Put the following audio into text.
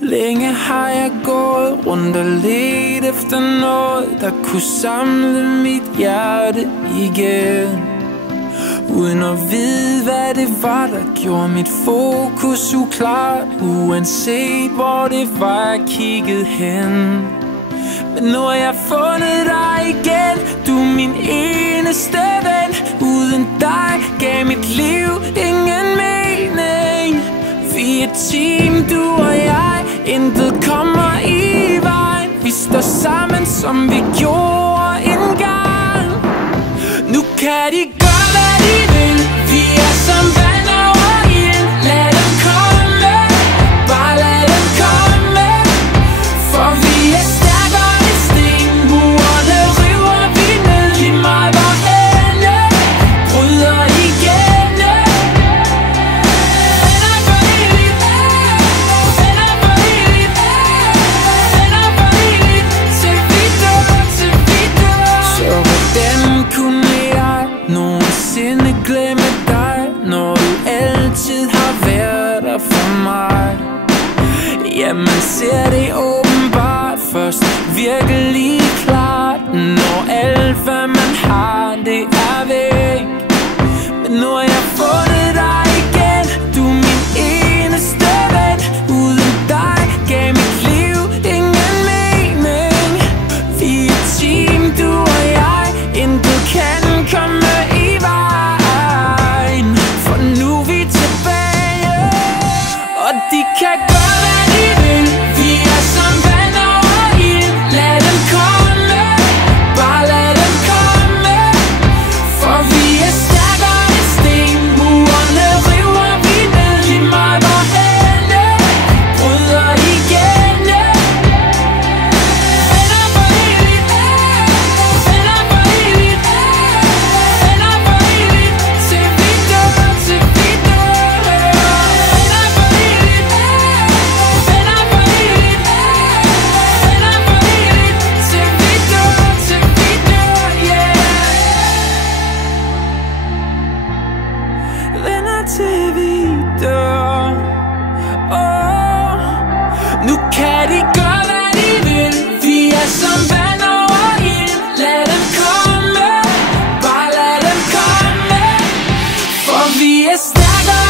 Længe har jeg gået rundt og let efter noget, der kunne samle mit hjerte igen, uden at vide, hvad det var, der gjorde mit fokus uklart, uanset hvor det var, jeg kiggede hen. Men nu har jeg fundet dig igen, du er min eneste ven. Uden dig gav mit liv ingen mening. Vi er et team, du og jeg, intet kommer i vejen. Vi står sammen, som vi gjorde engang. Nu kan de gøre, hvad de vil. Vi er som vand over ild. Lad dem komme, bare lad dem komme. For vi er stærkere end sten. Murene river vi ned. Lige meget hvorhenne, bryder igennem. Venner for evigt, venner for evigt, venner for evigt. Til vi dør, til vi dør. Så hvordan kunne jeg nogensinde glemme dig, når du altid har været der for mig? Ja, man ser det åbenbart først virkelig klart, når alt hvad man har, det er væk. Men nu har jeg fundet dig igen, du er min eneste ven. Uden dig gav mit liv ingen mening. Vi er et team, du og jeg, intet kan komme i vejen. For nu er vi tilbage, og de kan gøre, hvad de vil. Vi er som vand over ild. Lad dem komme, bare lad dem komme. For vi er stærkere end sten. Murene river vi ned. Lige meget hvorhenne, bryder igennem. Venner for evigt, venner for evigt, venner for evigt. Til vi dør, til vi dør. Venner for evigt, venner for evigt, venner for evigt. Til vi dør, til vi dør, yeah. Venner til vi dør. Oh, nu kan de gøre, hvad de vil. Vi er som vand over ild. Lad dem komme, bare lad dem komme. For vi er stærkere